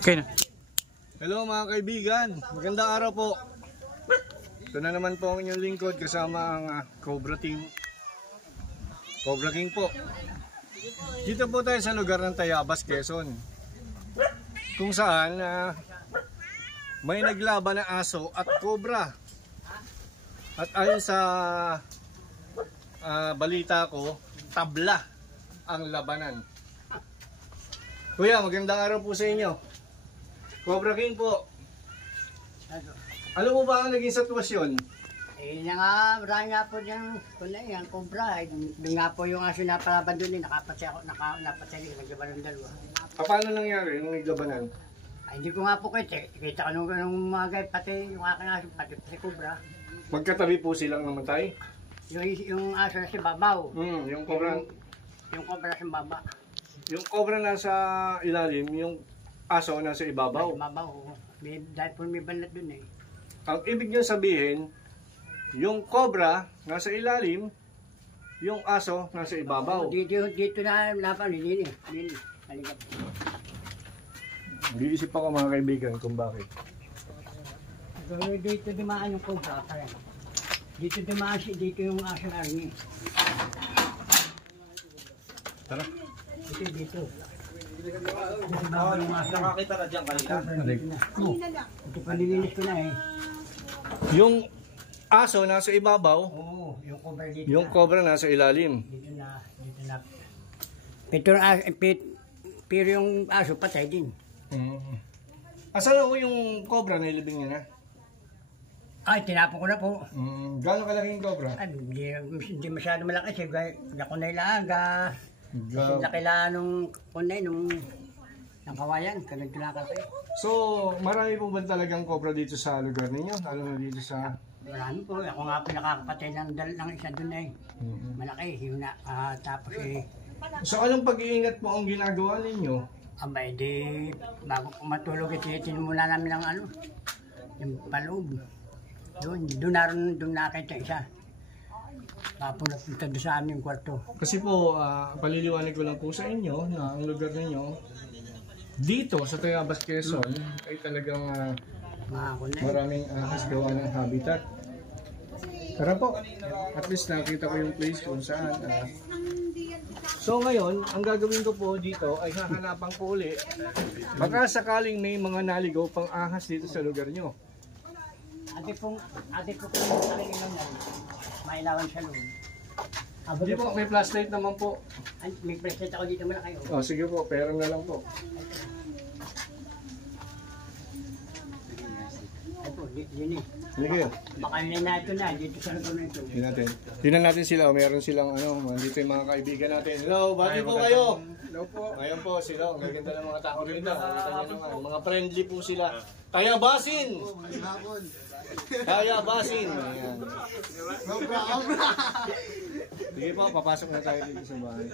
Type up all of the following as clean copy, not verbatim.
Okay na. Hello mga kaibigan, magandang araw po. Ito na naman po ang inyong lingkod kasama ang Cobra Team. Cobra King po. Dito po tayo sa lugar ng Tayabas, Quezon, kung saan may naglaban na aso at cobra. At ayon sa balita ko, tabla ang labanan. Kuya, magandang araw po sa inyo. Cobra King po. Ano mo ba ang naging sitwasyon? Marami nga po dyan, yung cobra. Doon nga po yung aso na palaban doon, napatay naglaban ng dalawa. Paano nangyari nung naglabanan? Ay, hindi ko nga po kita ko nung mga guy, pati yung aking aso, pati si cobra. Magkatabi po silang namatay? Yung aso na si babaw. Yung cobra. Yung cobra sa baba. Yung cobra nasa ilalim, yung aso nasa ibabaw. Sa babaw, dahil po may banlat doon eh. Ang ibig niyo sabihin, yung cobra nasa ilalim, yung aso nasa ibabaw. Dito na nilini. Halika po. Nag-iisip ako mga kaibigan kung bakit. Dito dumaan yung cobra. Dito yung aso na rin eh. Tara. Dito. Nakakita na dyan kanina. Ito panilinis ko na eh. Yung aso nasa ibabaw, Oo, yung cobra dito yung cobra nasa ilalim. Dito na. Pero yung aso patay din. Asan na yung cobra na ilibing niya na? Ay, tinapon ko na po. Gano'ng kalaki yung cobra? Ay, hindi masyado malaki. Sige, nakunay lang. Kasi laki lang nung kunay, nung kawayan. Kanagkilaka kayo. So, marami po ba talagang cobra dito sa lugar ninyo? Lalo na dito sa... Marami po. Ako nga po nakakapatay ng isa doon eh. Malaki. Yung tapos eh. So, anong pag-iingat po ang ginagawa ninyo? Abay, bago po matulog, ititin muna namin ng yung paloob. Doon nakita isa. Tapos napunta doon sa aming kwarto. Kasi po, paliliwanag ko lang po sa inyo na ang lugar ninyo dito sa Tayabas, Quezon ay talagang maraming gawa ng habitat. Tara po, at least nakita ko yung place kung saan. So ngayon, ang gagawin ko po dito ay hahanapan ko uli. Baka sakaling may mga naligaw pang ahas dito sa lugar nyo. Ate po yung saling ilang na mailawan sa loob. Hindi po, may flashlight naman po. May flashlight ako dito muna kayo. Oh, sige po, pera na lang po. Ay po, yun eh. Sige. Baka na ito na, dito sa lugar na ito. Tingnan natin sila, meron silang dito yung mga kaibigan natin. Hello, bati po kayo. Hello po. Ngayon po sila, ang gaganda ng mga tao rito. Mga friendly po sila. Tayabasin! Tayabasin! Ayan. Sige po, papasok na tayo dito sa bahay.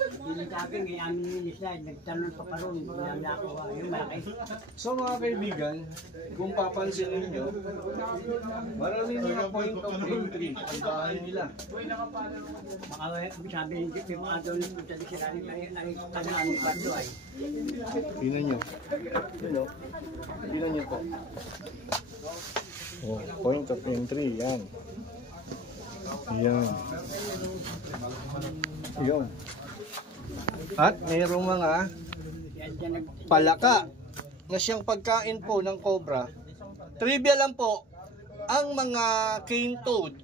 Hindi sabi, may amin nilis na, nagtanong pa ron, yung malaki. So mga kaibigan, kung papansin ninyo, marami mga point of entry ang bahay nila. Baka sabi, hindi mga doon, punta din sila rin kanaan ni Bando ay. Tingnan nyo. Tingnan nyo po. Oh, point of entry, yan. Yan. Yun. At mayroong mga palaka na siyang pagkain po ng cobra. Trivia lang po, ang mga cane toad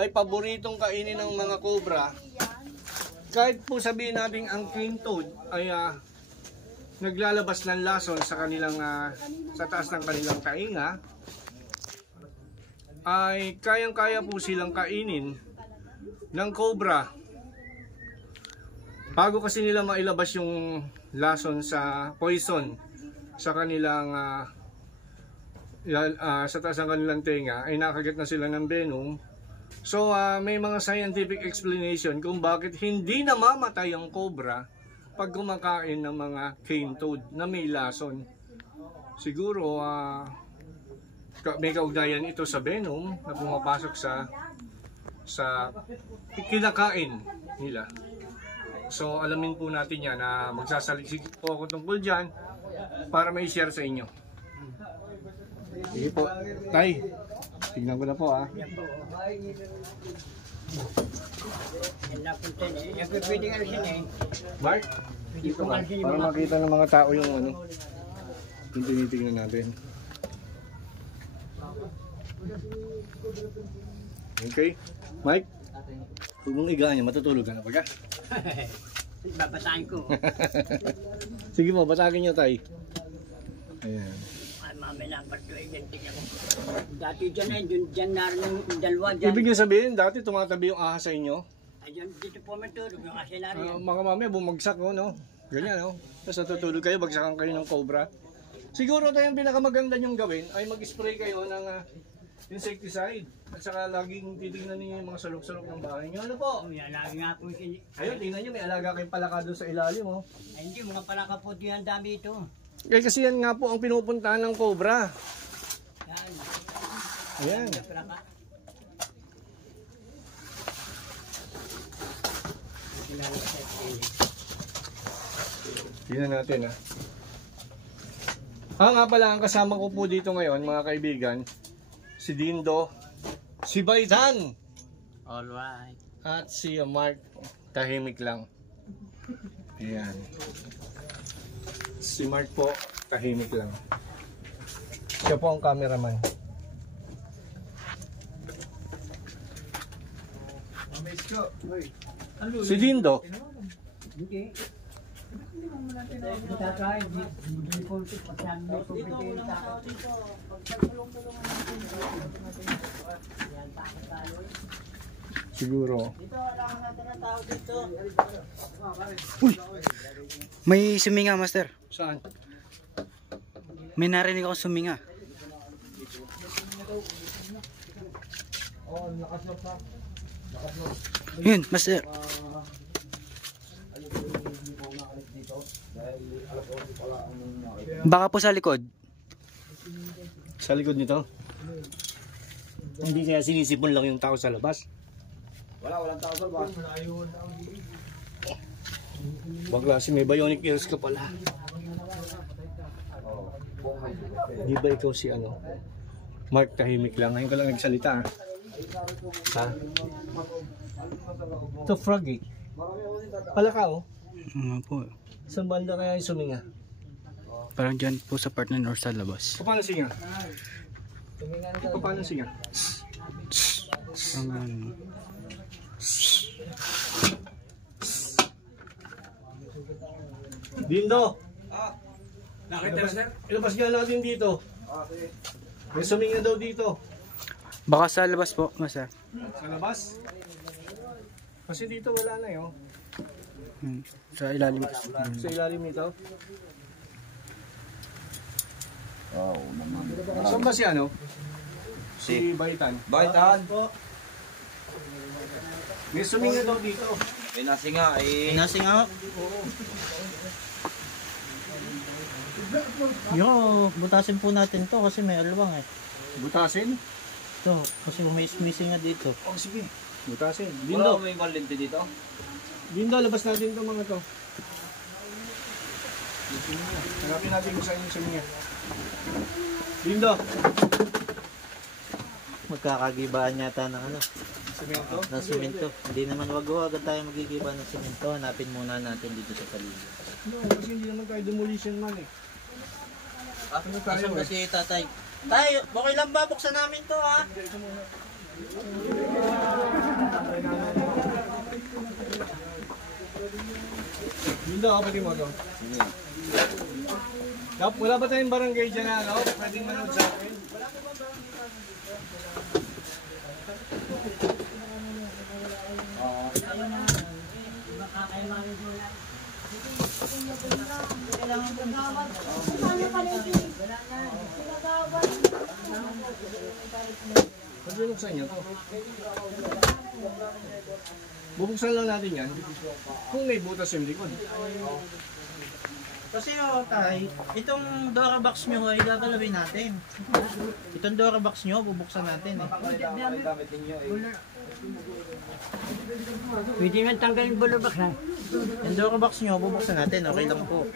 ay paboritong kainin ng mga cobra. Kahit po sabihin natin ang cane toad ay naglalabas ng lason sa kanilang sa taas ng kanilang tainga, ay kayang-kaya po silang kainin ng cobra. Bago kasi nila mailabas yung lason sa poison sa kanilang sa taas ng kanilang tenga, ay nakagat na sila ng venom. So may mga scientific explanation kung bakit hindi namamatay ang cobra pag kumakain ng mga cane toad na may lason. Siguro may kaugnayan ito sa venom na pumapasok sa kinakain nila. So alamin po natin yan na magsasaliksik po ako tungkol dyan para may share sa inyo. Sige po, Tay. Tignan ko na po ha. Yan po. Yan na po din eh. Yan po pwede nga siya eh. Mark, dito ka. Para makita ng mga tao yung ano. Yung tinitingnan natin. Okay. Mike, huwag mong igaan niya. Matutulog ka na pagka. Babasahin ko. Sige po, basagin niyo, Tay. Ayan. Ay, mami number 2 ay yan. Tingnan mo. Dati dyan eh. Dyan naroon yung dalawa dyan. Ibig niyo sabihin, dati tumatabi yung ahas sa inyo? Ayun, dito po matulog yung asenaryo. Mga mami, bumagsak ko, no? Ganyan, no? Tapos natutulog kayo, bagsakan kayo ng cobra. Siguro tayong pinakamaganda nyong gawin ay mag-spray kayo ng insecticide. At saka laging titignan niyo yung mga salok-salok ng bahay niyo. Ano po? Yan, lagi nga po siya. Ayun, tingnan niyo, may alaga kayong palaka doon sa ilalim, oh. Ay, hindi, mga palaka po diyan dami ito. Kasi yan nga po ang pinupuntahan ng cobra. Yan. Ayan. Mga palaka. Tingnan natin, ha. Nga pala, ang kasama ko po dito ngayon, mga kaibigan, si Dindo, si Baitan, Alright. at si Mark, tahimik lang. Ayan. Si Mark po, tahimik lang. Siya po ang cameraman. Si Dindo, Hindi. Tatay, hindi po ito. Pasabi mo po ito. siguro. Uy! May suminga, Master. Saan? May narinig ako suminga. Yun, Master. Baka po sa likod. Sa likod nito? Hindi kaya sinisipon lang yung tao sa labas? Walang tao sa labas. Bakla, si may bionic ears ka pala. Di ba ikaw si ano? Mark, tahimik lang. Ngayon ka lang nagsalita. Ha? Ito frog eh. Pala ka oh. Po. Saan banda kaya yung suminga? Parang dyan po sa part ng or sa labas. Paano singa? Paano singa? Dindo! Nakita sir? Ilabas nga natin dito. May suminga daw dito. Baka sa labas po, Master. Sa labas? Kasi dito wala na yun. Sa ilalim. Sa ilalim nito. Wow, naman. Saan ba si ano? Si Baitan. Baitan po. May suminga daw dito. May nasinga eh. Nasinga. Yo, butasin po natin to kasi may alwang eh. Butasin? To, kasi may missing nga dito. Oh, sige. Butasin. Wala Dindo. may valente dito. Dindo, labas natin itong mga to. Hanapin natin kung saan yung suminga. Dindo. Magkakagibaan yata ng ano, Semento. ng simento. Hindi naman wag agad tayo magigiba ng simento. Hanapin muna natin dito sa paligid. No, kasi hindi naman tayo demolition man eh. Ano tayo Asan ba eh? si tatay? Tayo, okay lang ba? Buksan namin to ha? Dindo, kapatid mo to. Wala ba tayong barangay dyan na ano? Pwedeng manood sa akin. Pwede nuksan niyo to. Bubuksan lang natin yan kung may butas yung likod. Kasi tay, itong Dora box nyo ay gagalawin natin. Itong Dora box nyo, bubuksan natin eh. Gamit ninyo eh. Pwede nga tanggalin bulubak ha. Yung door box nyo, bubuksan natin. Okay lang po.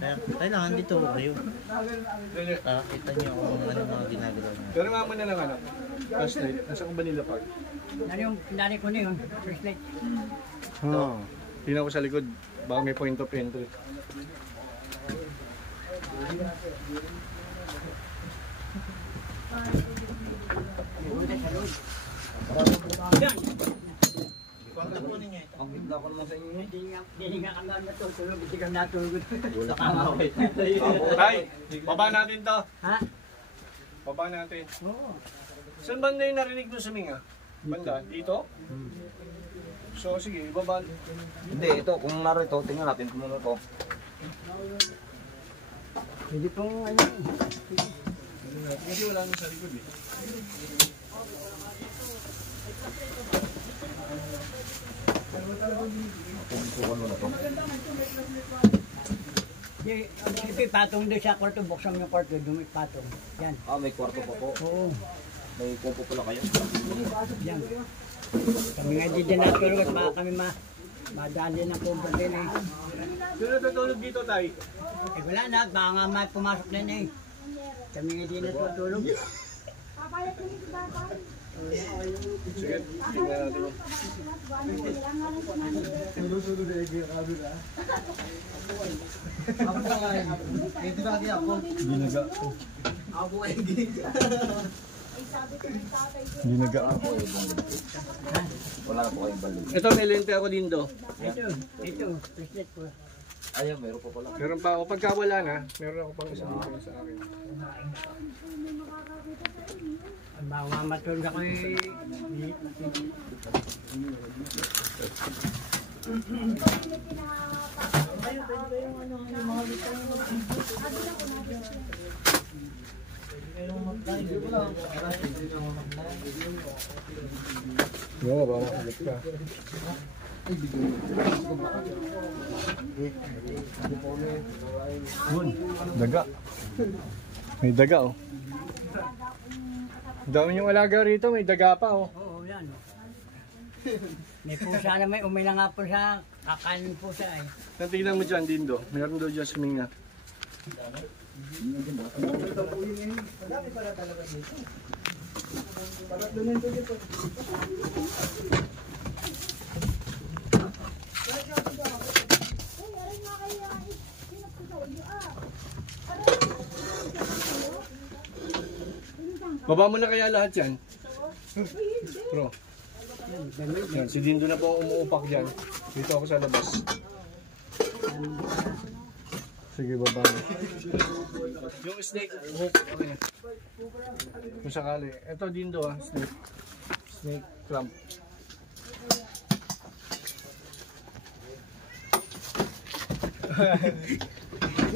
Kaya, kailangan dito kayo. Kita nyo kung ano mga ginagawa nyo. Pero nga muna lang ano, flashlight. Nasa kong Manila Park. Ano yung pinari ko na yun? First light. Oo. Tingnan ko sa likod. Baka may point of entry. Kontak po ninyo ito. Ang bigla ko naman sa inyo. Hindi nga kami matutulog. Hindi kami natulog. Wala ka na. Tay, baba natin to. Ha? Baba natin. Oo. Saan banda yung narinig mo sa Minga? Banda? Dito? So sige, ibaba. Hindi, ito. Kung narito, tingnan natin kung ano to. Hindi pong ano. Kasi wala nang sa likod eh. Pupusukan mo na to. Ito patong doon sa kwarto. Buksan mo yung kwarto. Doon may patong. Yan. May kwarto pa po. Oo. May kumpo pala kayo. Yan. Kami nga di dyan natulog at baka kami madali na po ba din eh. Sino natutulog dito, Tay? Eh wala na. Baka nga may pumasok na eh. Kami nga di natutulog. Sige, tingnan natin. Ginaga ako. Wala na po kayong balik. Ito, may lente ako dindo. Ito, preslet ko. Ayun, meron pa pala. Meron pa ako. Pagka wala na, meron ako pang isang dito sa akin. Baka matulog ako eh. Oo, baka makalit ka. Daga. May daga oh. Dami yung alaga rito, may daga pa oh. Oo, yan. May pusa na may umila nga po sa kakanin pusa eh. Natignan mo dyan, Dindo. Meron daw dyan swimming na. Baba mo na kaya lahat yan. Bro. Yan, si Dindo na po umuupak dyan. Dito ako sa labas. Sige, baba mo. Yung snake hook, okay. Kung sakali. Ito Dindo ah, snake. Snake clamp.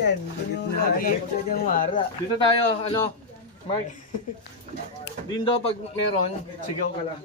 Yan, yung mara. Dito tayo, ano, Mark. Dindo, pag meron, sigaw ka lang.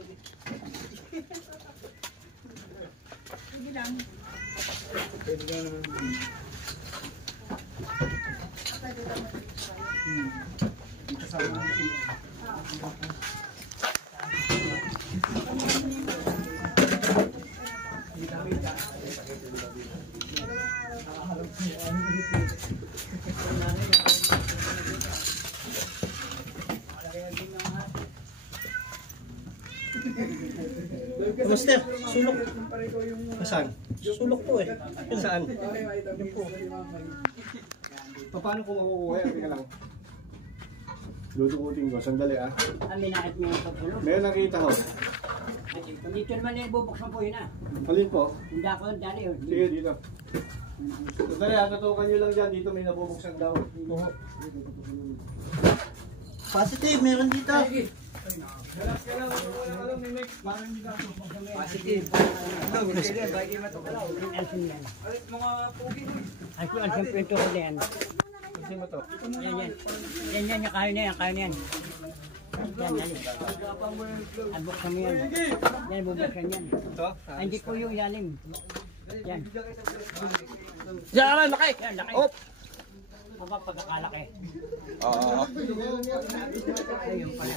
Master, sulok. Saan? Sulok po eh. Saan? Paano kung makukuha yan? Tingnan lang. Lutukutin ko. Sandali ah. Kami nakit mo yung pagtulog. May nakita ko. Dito naman eh, bubuksan po yun ah. Alin po? Hindi ako dali yun. Sige, dito. Sandali ah. Tutukan nyo lang dyan. Dito may nabubuksan daw. Positive, meron dito. Positive. Alsin yan. Ay ko alsin pinto ko na yan. Kasi mo to. Yan. Yan yung kayo na yan, kayo na yan. Yan, yalim. Buksan mo yan. Yan, bubuksan yan. Ito? Ay, hindi ko yung yalim. Yan. Diyan! Laki! Yan, laki. Op! pagkakalaki. Oo. Ayun pala.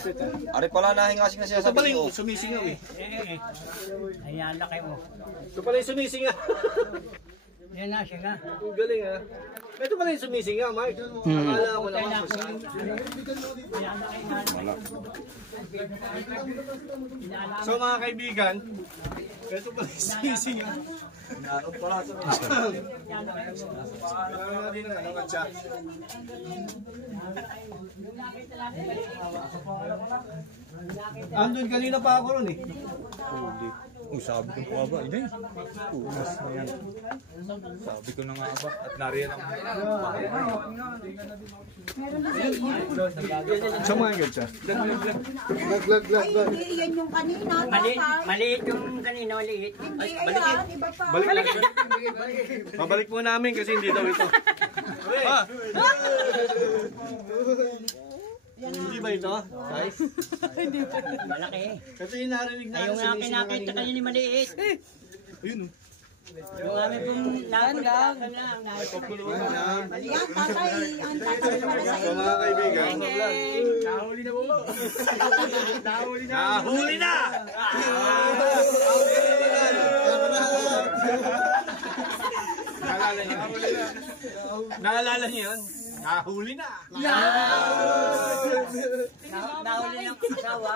Ari pala nahingasing na siya Ito sa pala bingo. yung sumisingaw eh. Ayan, laki mo. Ito pala yung sumisingaw. Yan na, siya nga. Ang galing ah. Ito pala yung sumisingaw, Mark. Akala ko naman kung saan. So mga kaibigan, ito pala yung sumisingaw. Naroon pala sa Parang natin ang ano katsa. Andun kanina pa ako ron eh. Sabi ko pa ba? Hindi. Unas na yan. Sabi ko na nga ba? At nariyan ang So mga katsa. Hindi, yan yung kanina. Maliit yung kanina, maliit. Hindi, ayan, iba pa. Balik. Babalik mo namin kasi hindi daw ito. Ah! Hindi ba ito? Guys? Malaki. Kasi yung narinig na Yung nga kinakita kanina maliit. ayun oh. Yung amin pong nakulakan lang. Yan, tatay. Ang tatay para sa So inyo. mga kaibigan, Nahuli na po. nahuli na! Naalala niyo? Naalala niyo yun? Nahuli na! Nahuli ng asawa.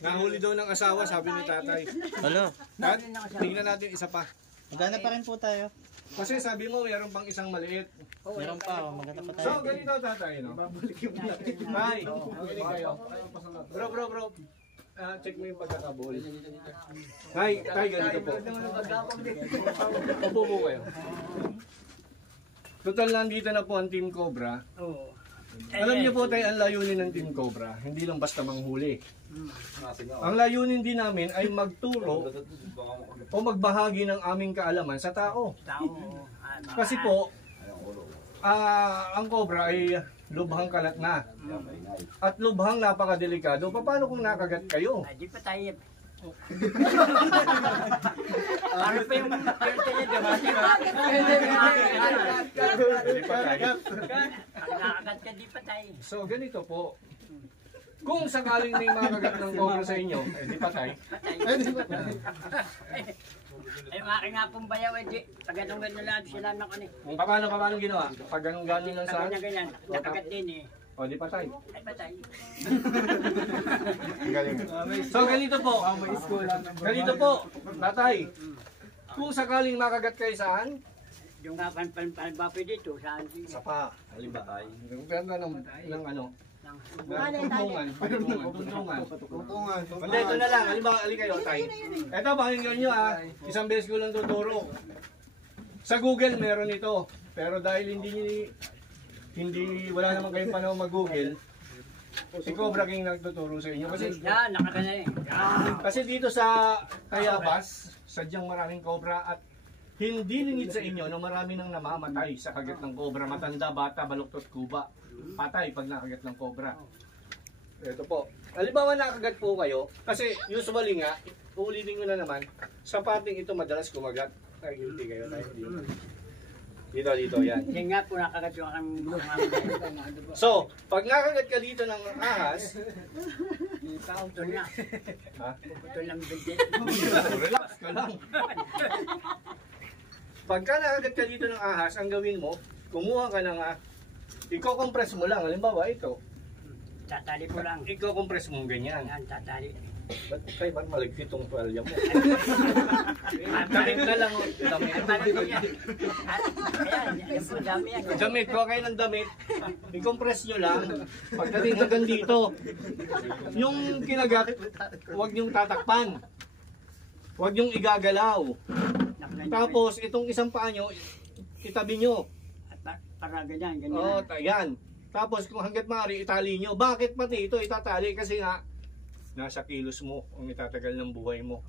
Nahuli daw ng asawa, sabi ni tatay. Hello. At tingnan natin isa pa. Magana pa rin po tayo. Kasi sabi mo mayroon pang isang maliit. Meron pa, magana pa tayo. So ganito tatay, no? Tay, makinig kayo. Bro. Check mo yung pagkakabol. Tay, ganito po. Upo po kayo. Total nandito na po ang Team Cobra. Oo. Alam niyo po tayo ang layunin ng Team Cobra, hindi lang basta manghuli. Ang layunin din namin ay magturo o magbahagi ng aming kaalaman sa tao. Tao. Kasi po, ang cobra ay lubhang kalat na. At lubhang napakadelikado. Paano kung nakagat kayo? Ay, di pa tayo. Parang pa yung pwede diba? Hindi pa tayo. Nakakagat ka, di pa tayo. So ganito po. Kung sakaling may makagat ng cobra sa inyo, di patay. Ay, maki nga pong bayaw, eh, di. Pag ganun na lang sila na kani. Kung paano ginawa? Pag ganun lang sa... Ganyan, nakagat din eh. O, di patay. Ay, patay. Galing. So ganito po. Ganito po, tatay. Kung sakaling makagat kayo saan? Yung nga panbapoy dito, saan din. Sa pa. Halimbawa. Yung ganda ng ano. Tuntungan. Hindi, ito na lang. Halimbawa, kayo, tay. Ito, pakinggan nyo ah. Isang beses ko lang tuturo. Sa Google meron ito. Pero dahil wala naman kayong panahon mag-Google, si Cobra King nagtuturo sa inyo. Yan, nakagana eh. Kasi dito sa Tayabas, sadyang maraming cobra at hindi lingid sa inyo na marami nang namamatay sa kagat ng cobra. Matanda, bata, baluktot, kuba. Patay pag nakagat ng cobra. Ito po. Halimbawa nakagat po kayo, kasi usually nga, uulitin ko na naman, sa pating ito madalas kumagat. Ay, hindi kayo tayo dito. Dito, yan. Yan nga po nakagat yung aking luha. So, pag nakagat ka dito ng ahas, Ipauto na. ha? Ipauto lang bigyan. Relax ka lang. Pagka nakagat ka dito ng ahas, ang gawin mo, kumuha ka ng i-compress mo lang. Halimbawa, ito. Tatali po lang. I-compress mo ganyan. Yan, tatali. Ba't malagkit itong tuwalya mo? Damit na lang. Damit. Ayan, yan po, dami yan. Damit, kuha kayo ng damit. I-compress nyo lang. Pagdating hanggang dito. Yung kinagat, huwag nyong tatakpan. Huwag nyong igagalaw. Tapos, itong isang paa nyo, itabi nyo. Para ganyan, ganyan. Oo, yan. Tapos, kung hanggat maaari, itali nyo. Bakit pati ito itatali? Kasi nga, nasa kilos mo ang itatagal ng buhay mo.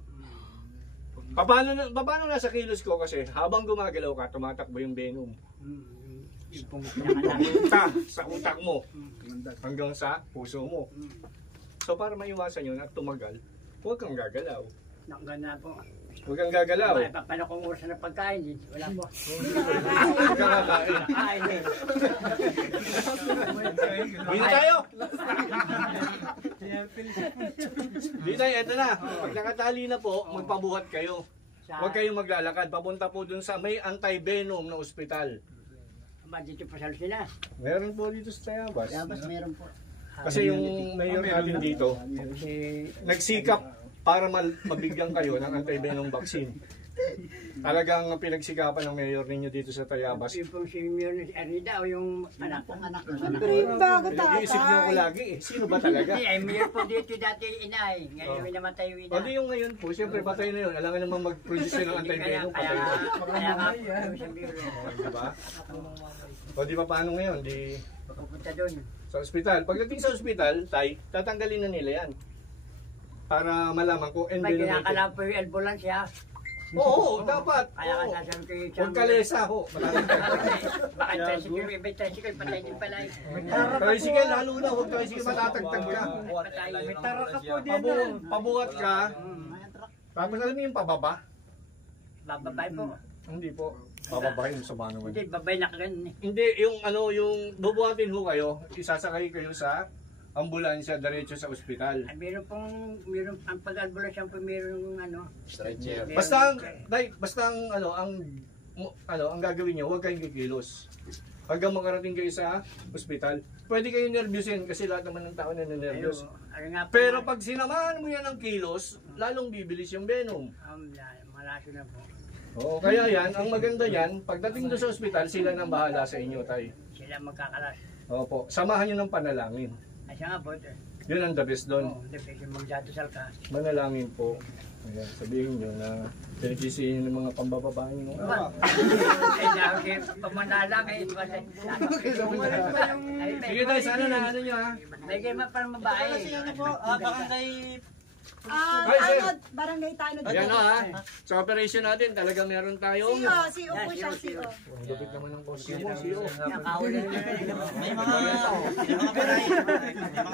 Paano nasa kilos ko? Kasi habang gumagalaw ka, tumatakbo yung venom. Papunta sa utak mo hanggang sa puso mo. So para maiwasan yun at tumagal, huwag kang gagalaw. Nakagana po. Huwag kang gagalaw. Paano kung oras na pagkain? Wala po. Huwag kang kakain. Kain eh. Bili tayo! Binay, eto na. Pag nakatali na po, magpabuhat kayo. Huwag kayong maglalakad. Papunta po dun sa may anti-venom na ospital. Dito pa sa Lucena. Meron po dito sa Tayabas. Tayabas meron po. Kasi yung mayor natin dito, nagsikap para mabigyan kayo ng anti-venom vaccine. Talagang pinagsikapan ng mayor ninyo dito sa Tayabas. Yung pong si Mayor Arida o yung anak. Siyempre, bago Nag-iisip niyo ako tatay. lagi eh. Sino ba talaga? Hindi, ay Mayor po dito dati inay. Ngayon may namatay yung ina. O di yung ngayon po, siyempre patay na yun. Alangan naman mag-produce ng anti-venom. Patay na. Kaya nga po si Mayor. Diba? O di ba paano ngayon? Di Pupunta doon. sa ospital. Pagdating sa ospital, tay, tatanggalin na nila yan. Para malaman kung May envelope. kinakala po yung ambulansya. Oo, dapat. Kaya Oo. ka sasabi ko yung Huwag kalesa ho. Baka tricycle, may tricycle, patay din pala eh. Tricycle, lalo na. Huwag tricycle, matatagtag ka. Patay. May tara ka po. Pabuhat ka. Tapos alam niyo yung pababa? Bababay po. Hindi po. Pababahin sa mga naman. Hindi, babay na kagano eh. Hindi, yung ano, yung bubuhatin ho kayo, isasakay kayo sa ambulansya diretso sa ospital. Ay, meron ang pag-albulansya po meron ano. Stretcher. Basta ang gagawin niyo, huwag kayong kikilos. Hanggang makarating kayo sa ospital. Pwede kayong nervyusin kasi lahat naman ng tao na nervyos. Ano nga po. Pero pag sinamahan mo yan ng kilos, lalong bibilis yung venom. Malaso na po. Oo, kaya yan, ang maganda yan, pagdating doon sa ospital, sila nang bahala sa inyo, tay. Sila magkakalas. Opo, samahan nyo ng panalangin. Ay siya nga po. Yun ang the best doon. Oo, hindi magdadasal ka. Manalangin po. Ayan, sabihin nyo na pinagsisihin ng mga pambababae nyo. Ay, dahil pamanalang eh. Sige tayo, sana na ano nyo ha. May game parang mabae. Barangay Ay, sir. Tanod, barangay Tanod. Ayan o ha. Sa operation natin, talaga meron tayong... CEO po siya, CEO. Ang lupit naman ng costume mo, CEO. Nakahuli na may mga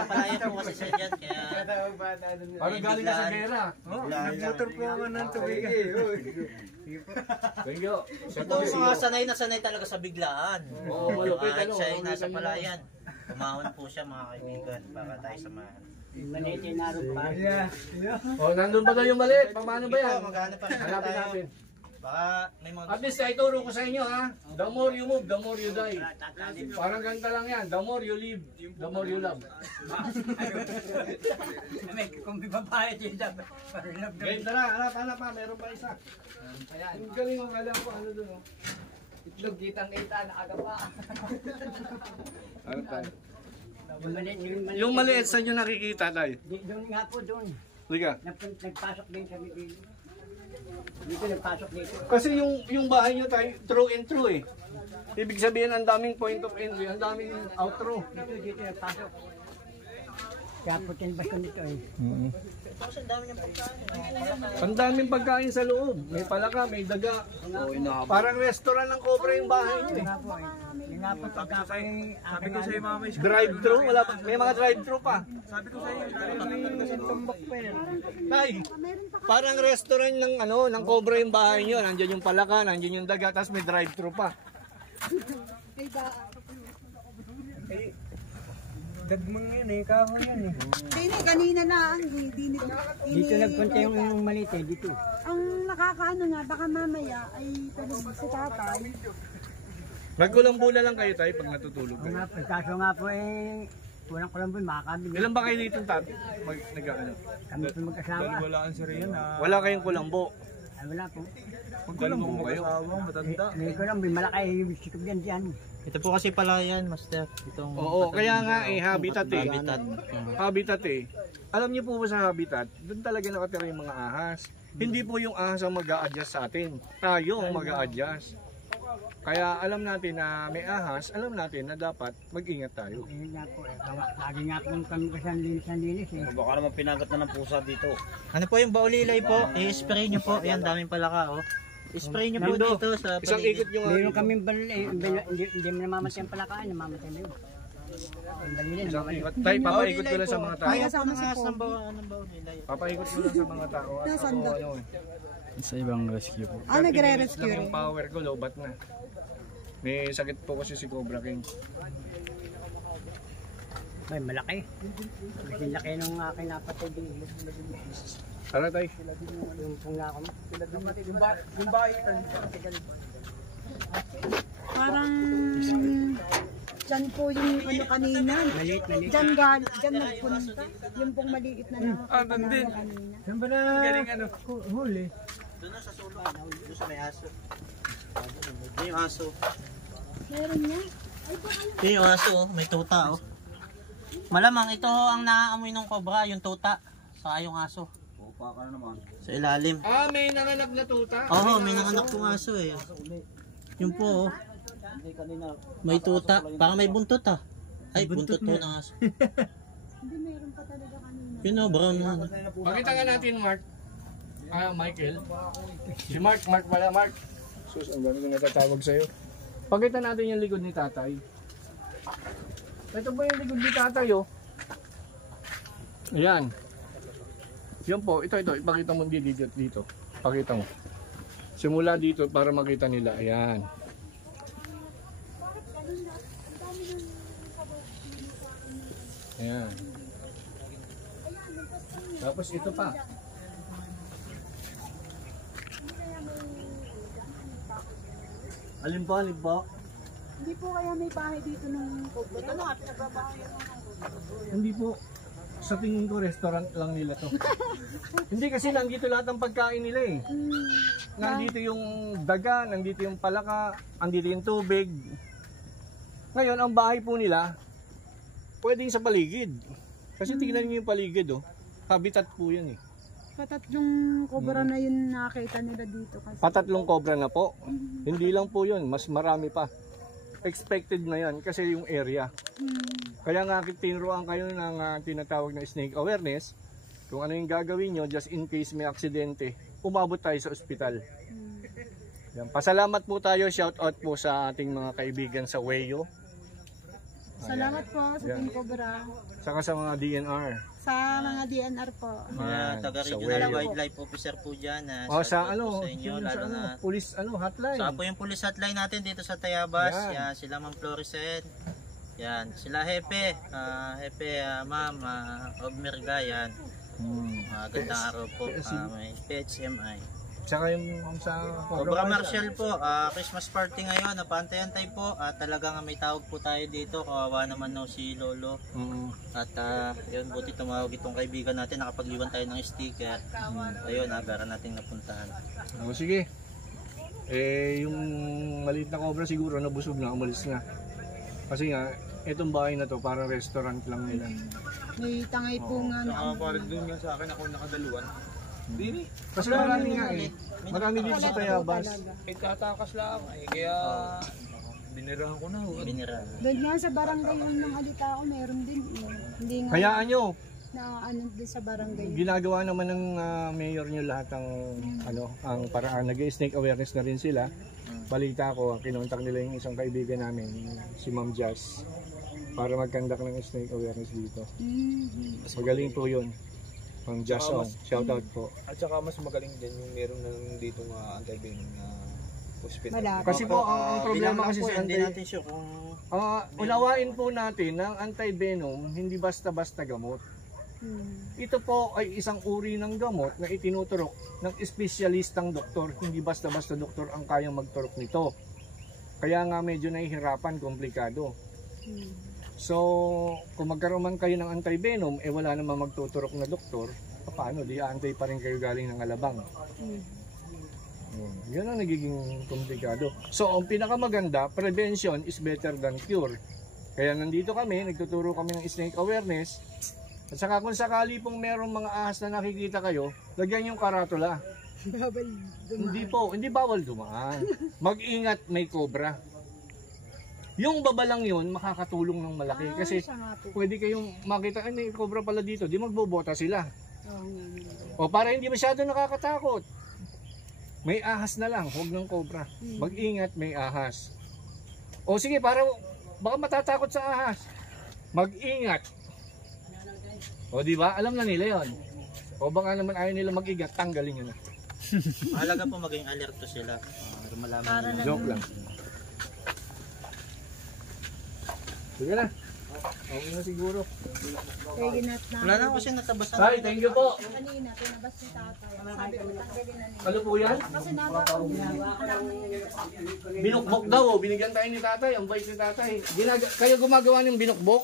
palaya po kasi siya dyan, kaya Parang galing ka sa gera. nagmotor po ako ng tubig. Thank you. Ito mga sanay na sanay talaga sa biglaan. Oo, malupit, At ano, siya ay malupit nasa ano. palayan. Umahon po siya mga kaibigan para tayo samahan. Maliit yung naroon pa. Oh, nandun pa daw yung maliit. Paano ba yan? Maghanap pa Hanapin tayo. natin. Baka may mga At least, ituro ko sa inyo ha. The more you move, the more you die. Parang ganta lang yan. The more you live, the more you love. Kung may babae dito, parang love na. Game, tara. Hanap pa. Meron pa isa. Ang galing ang alam ko. Ano dun, oh. Itlog, kitang-kita, nakagawa. Ano tayo? Yung maliit, Yung maliit sa inyo nakikita tayo. Doon nga po, doon. Liga. Nagpasok din sa bibig. Dito nagpasok dito. Kasi yung bahay nyo tayo, true and true eh. Ibig sabihin, ang daming point of entry, ang daming outro. Dito nagpasok. Kaya po tinbasyon dito eh. Ang daming pagkain sa loob. May palaka, may daga. Parang restaurant ng Cobra yung bahay nyo eh. Nga po eh. Yung nga po pagkakay. Sabi ko sa'yo mama, Drive-thru, wala pa. May mga drive-thru pa. sabi ko sa'yo, kasi tumbak pa yan. Tay, parang restaurant ng ng Cobra yung bahay nyo. Nandiyan yung palaka, nandiyan yung daga, tapos may drive-thru pa. Dagmang yan eh, kahoy yan eh. Dini, kanina na. Dito nagpunta yung maliit eh, dito. Ang nakakaano nga, baka mamaya ay tulog si tatay. Nagkulang-bula lang kayo tayo pag natutulog Kung kayo. nga po, kaso nga po eh, kulang ko lang po, makakabili. Ilan ba kayo dito tabi? Nag-ano? Kami po magkasawa. Walaan si Rian na. Wala kayong kulambo. Ay wala po. Kulambo kayo. Mag-asawang matanda. May ko lang, may malaki, sikap yan dyan. ito po kasi palayan, master. Itong Oo, kaya nga habitat eh. habitat. Habitat eh. Alam niyo po ba sa habitat, doon talaga nakatira yung mga ahas. Hindi po yung ahas ang mag-a-adjust sa atin. Tayo ang mag-a-adjust. Kaya alam natin na may ahas, alam natin na dapat mag-ingat tayo. Ayun nga po eh, lagi nga po kami kasi ang linis eh. Baka naman pinagat na ng pusa dito. Ano po yung baulilay po? I-spray nyo po. Ayan, daming palaka oh. I-spray nyo po Nando, dito sa isang paligid. ikot yung Meron kaming balil eh, hindi mo namamatay ang palakaan, namamatay na yun. Ang balilin, Isang namamatay. ikot. Tayo, papaikot ko lang sa mga tao. Kaya sama sa Anong pogi. baulilay? Papaikot ko lang sa mga tao. At ako, Sa ibang rescue po. 30 minutes nagre-rescue lang yung rin. power ko, lobat na. May sakit po kasi si Cobra King. Ay, malaki. Kasi laki nung aking napatid din. Tara tayo. Yung pungla ko. Parang dyan po yung ano kanina. Maliit. Dyan nagpunta. Yung pong maliit na nakakita namin kanina. Saan ba na huli? Doon na sa sulok. Doon sa may aso. Yun yung aso. Meron niya. Yun yung aso, oh. May tuta, oh. Malamang ito ho ang naaamoy ng cobra, yung tuta. Saka yung aso. Sa ilalim. Ah, may nanganak na tuta? Oo, may nanganak pong aso eh. Yung po, oh. May tuta. Parang may buntot ah. Ay, buntot po ng aso. Hindi, meron pa talaga kanina. Yun oh, brown na. Pakita nga natin, Mark. Michael. Si Mark pala, Mark. Sus, ang dami ko natatawag sa'yo. Pakita natin yung likod ni tatay. Ito ba yung likod ni tatay, oh? Ayan. Yan po, ito. Ipakita mo dito. Pakita mo. Simula dito para makita nila. Ayan. Ayan. Tapos ito pa. Alin po? Hindi po kaya may bahay dito ng Cobra. Hindi po. Sa tingin ko, restaurant lang nila to. Hindi kasi nandito lahat ng pagkain nila eh. Nandito yung daga, nandito yung palaka, nandito yung tubig. Ngayon, ang bahay po nila, pwedeng sa paligid. Kasi tingnan niyo yung paligid, oh. Habitat po yan eh. Patatlong Cobra na yun nakita nila dito kasi. Patatlong cobra na po. Hindi lang po yun, mas marami pa. Expected na yan kasi yung area. Kaya nga tinuruan kayo ng tinatawag na snake awareness. Kung ano yung gagawin nyo, just in case may aksidente, umabot tayo sa ospital. Yan. Pasalamat po tayo, shout out po sa ating mga kaibigan sa Wayo. Salamat po sa Team Cobra. Saka sa mga DNR. Sa mga DNR po. Mga taga-regional wildlife officer po dyan. O sa sa inyo, lalo na. police hotline. Saka po yung police hotline natin dito sa Tayabas. Yan. Yan, sila Ma'am Floricen. Yan, sila Hepe. Ma'am Obmerga. Yan. Magandang araw po. May PHMI. Saka yung sa Cobra Marshall po, Christmas party ngayon, napantay-antay po. Talagang may tawag po tayo dito, kawawa naman no si Lolo. At yun, buti tumawag itong kaibigan natin, nakapagliwan tayo ng sticker. Ayun, agara natin napuntahan. O sige. Yung maliit na cobra siguro nabusog na, umalis na. Kasi nga, itong bahay na to parang restaurant lang nila. May tangay po nga na. Saka parang doon nga sa akin ako nakadaluan. Dini. Kasi marami nga eh. Marami dito sa Tayabas. Tatakas lang eh. Kaya binirahan ko na. Binira. Doon nga sa barangay ng Alitao, meron din. Hindi nga Hayaan nyo, na ano din sa barangay. ginagawa naman ng mayor nyo lahat ang ang paraan. Nag-snake awareness na rin sila. Balita ko, kinontak nila yung isang kaibigan namin, si Ma'am Jazz, para mag-conduct ng snake awareness dito. Magaling po yun. Ma'am Jazz, shout out po. At saka mas magaling din yung meron na dito nga anti-venom na hospital. Malapit. Kasi po, ang problema kasi sa hindi natin sure kung unawain po natin na ang anti-venom, hindi basta-basta gamot. Ito po ay isang uri ng gamot na itinuturok ng espesyalistang doktor. Hindi basta-basta doktor ang kayang magturok nito. Kaya nga medyo nahihirapan, komplikado. So, kung magkaroon man kayo ng anti-venom, wala namang magtuturok na doktor, paano? Di antay pa rin kayo galing ng alabang. Yun ang nagiging komplikado. So, ang pinakamaganda, prevention is better than cure. Kaya nandito kami, nagtuturo kami ng snake awareness. At saka kung sakali pong merong mga ahas na nakikita kayo, lagyan yung karatula. Hindi bawal dumaan. Mag-ingat, may cobra. Yung babalang yun, makakatulong ng malaki. Kasi pwede kayong makita, ay may cobra pala dito, di magbobota sila. O para hindi masyado nakakatakot. May ahas na lang, huwag ng cobra. Mag-ingat, may ahas. O sige, para baka matatakot sa ahas. Mag-ingat. O di ba? Alam na nila 'yon. O baka naman ayaw nila mag-ingat, tanggalin nyo na. Mahalaga po maging alerto sila. Para malaman nila. Joke lang. Sige na. Okay na siguro. Kaya ginat na. Wala na kasi natabasan. Tay, thank you po. Kanina, pinabas ni tatay. Sabi ko, tanggalin na niya. Ano po yan? Kasi nabakaw niya. Binukbok daw, oh. Binigyan tayo ni tatay. Ang bait ni tatay. Kayo gumagawa ng binukbok?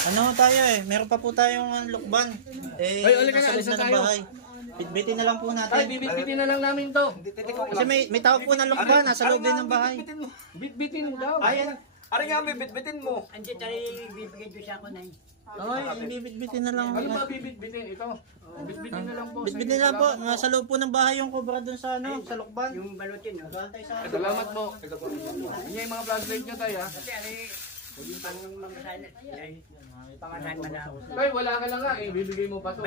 Ano tayo eh, meron pa po tayong lukban. Eh, Ay, ulit ka na, nasa loob alis na na ng tayo. bahay. Bitbitin na lang po Tay, natin. bibit-bitin na lang namin to. Kasi may tawag po ng lukban, nasa loob din ng bahay. Bit-bitin daw. Ayan. Ari nga, may bitbitin mo. Andiyan tayo bibigyan ko siya ako na Ay, bibit-bitin na lang. Ano ba bibit-bitin ito? Bit-bitin na lang po. Bitbitin na lang po, nasa loob po ng bahay yung cobra dun sa ano, sa lukban. Yung balutin, no? Gantay sa Salamat po. Yan yung mga flashlight nyo tayo ha. Kasi pang pamasahin man ako. Tay, wala ka lang nga eh. Bibigay mo pa to.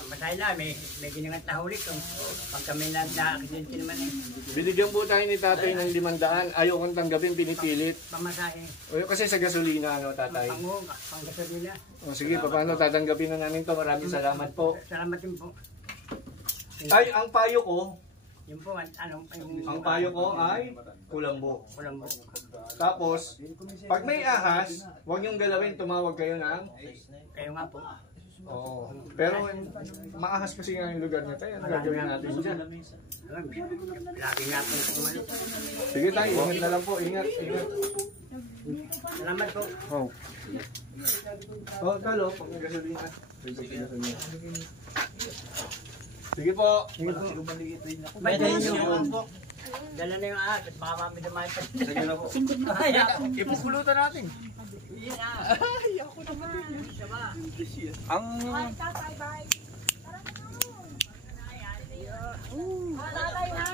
Pamasahin lang, may ginangat na huli kung pag kami na-aksidente naman eh. Binigyan po tayo ni tatay ng 500. Ayaw kong tanggapin, pinipilit. Pamasahin, O, kasi sa gasolina, ano, tatay. panggasolina. O, sige, paano tatanggapin na namin to. Maraming salamat po. Salamat din po. Ay, ang payo ko, Yung po, ang payo ko ay kulambo. Walang mo. Tapos, pag may ahas, huwag niyong galawin, tumawag kayo ng... Kayo nga po. Oo. Pero, maahas kasi nga yung lugar niya tayo. Ano gagawin natin dyan? Lagi nga po kumano. Sige tayo, ingat na lang po. Ingat, ingat. Salamat po. Oh. Oh, talo, pag may gasolina. Sige po. Ingat po. Pwede yung po. Dala na yung ahas at baka mami dumayo pa. Sige na po. Ipupulutan natin. Ang Ay, tatay, bye. Tara na. Tatay, ha?